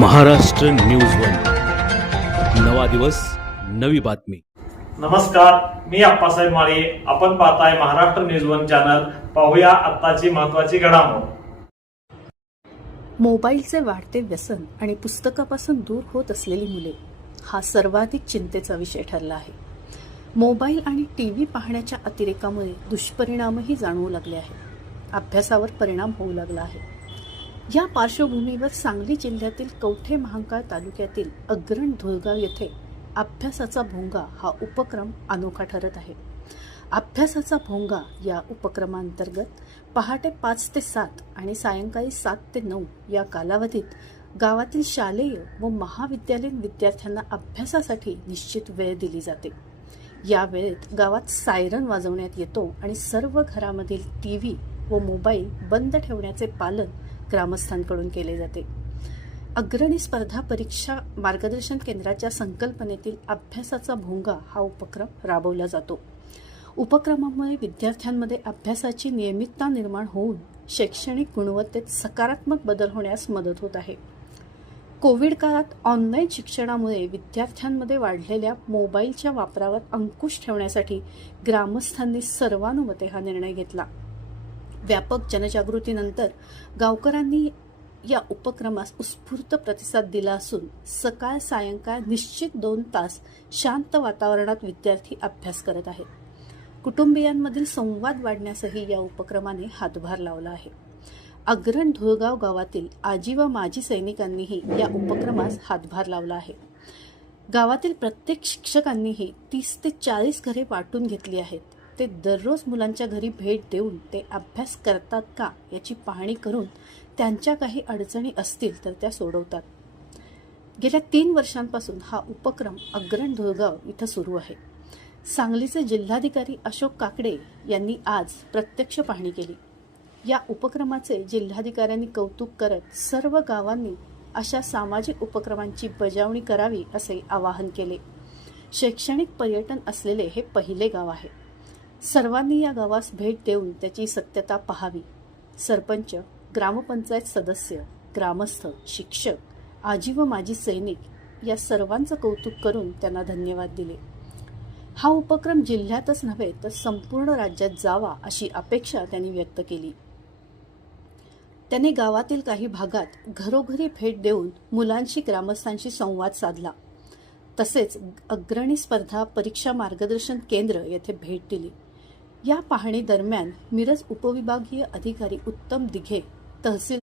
Maharashtra news one, नवा दिवस नवी बातमी. नमस्कार, मी अप्पासाहेब माळी. आपण पाहताय महाराष्ट्र न्यूज वन चॅनल. पाहूया आत्ताची महत्त्वाची घडामोड. मोबाईलचे वाढते व्यसन आणि पुस्तकापासून दूर होत असलेली मुले हा सर्वाधिक चिंतेचा विषय ठरला आहे. मोबाईल आणि टीव्ही पाहण्याच्या अतिरेकामुळे दुष्परिणामही जाणवू लागले आहेत. अभ्यासावर परिणाम होऊ लागला आहे. या पार्श्वभूमीवर सांगली जिल्ह्यातील कवठे महांकाळ तालुक्यातील अग्रण धुळगाव येथे अभ्यासाचा भोंगा हा उपक्रम अनोखा ठरत आहे. अभ्यासाचा भोंगा या उपक्रमांतर्गत पहाटे 5 ते 7 आणि सायंकाळी 7 ते 9 या कालावधीत गावातील शालेय व महाविद्यालयीन विद्यार्थ्यांना अभ्यासासाठी निश्चित वेळ दिली जाते. या वेळेत गावात सायरन वाजवण्यात येतो आणि सर्व घरामधील टीव्ही व मोबाईल बंद ठेवण्याचे पालन ग्रामस्थांकडून केले जाते. अग्रणी स्पर्धा परीक्षा मार्गदर्शन केंद्राच्या संकल्पनेतील अभ्यासाचा भोंगा हा उपक्रम राबवला जातो. उपक्रमामुळे विद्यार्थ्यांमध्ये अभ्यासाची नियमितता निर्माण होऊन शैक्षणिक गुणवत्तेत सकारात्मक बदल होण्यास मदत होत आहे. कोविड काळात ऑनलाईन शिक्षणामुळे विद्यार्थ्यांमध्ये वाढलेल्या मोबाईलच्या वापरावर अंकुश ठेवण्यासाठी ग्रामस्थांनी सर्वानुमते हा निर्णय घेतला. व्यापक जनजागृतीनंतर गावकऱ्यांनी या उपक्रमास उत्स्फूर्त प्रतिसाद दिला असून सकाळ सायंकाळ निश्चित 2 तास शांत वातावरणात विद्यार्थी अभ्यास करत आहेत. कुटुंबियांमधील संवाद वाढण्यासही या उपक्रमाने हातभार लावला आहे. अग्रण धुळगाव गावातील आजी व माजी सैनिकांनीही या उपक्रमास हातभार लावला आहे. गावातील प्रत्येक शिक्षकांनीही 30 ते 40 घरे वाटून घेतली आहेत. ते दररोज मुलांच्या घरी भेट देऊन ते अभ्यास करतात का याची पाहणी करून त्यांच्या काही अडचणी असतील तर त्या सोडवतात. गेल्या 3 वर्षांपासून हा उपक्रम अग्रण धुळगाव इथं सुरू आहे. सांगलीचे जिल्हाधिकारी अशोक काकडे यांनी आज प्रत्यक्ष पाहणी केली. या उपक्रमाचे जिल्हाधिकाऱ्यांनी कौतुक करत सर्व गावांनी अशा सामाजिक उपक्रमांची बजावणी करावी असे आवाहन केले. शैक्षणिक पर्यटन असलेले हे पहिले गाव आहे. सर्वांनी या गावास भेट देऊन त्याची सत्यता पाहावी. सरपंच, ग्रामपंचायत सदस्य, ग्रामस्थ, शिक्षक, आजी व माजी सैनिक या सर्वांचं कौतुक करून त्यांना धन्यवाद दिले. हा उपक्रम जिल्ह्यातच नव्हे तर संपूर्ण राज्यात जावा अशी अपेक्षा त्यांनी व्यक्त केली. त्यांनी गावातील काही भागात घरोघरी भेट देऊन मुलांशी ग्रामस्थांशी संवाद साधला. तसेच अग्रणी स्पर्धा परीक्षा मार्गदर्शन केंद्र येथे भेट दिली. या पाहणी दरम्यान मिरज उपविभागीय अधिकारी उत्तम दिघे, तहसील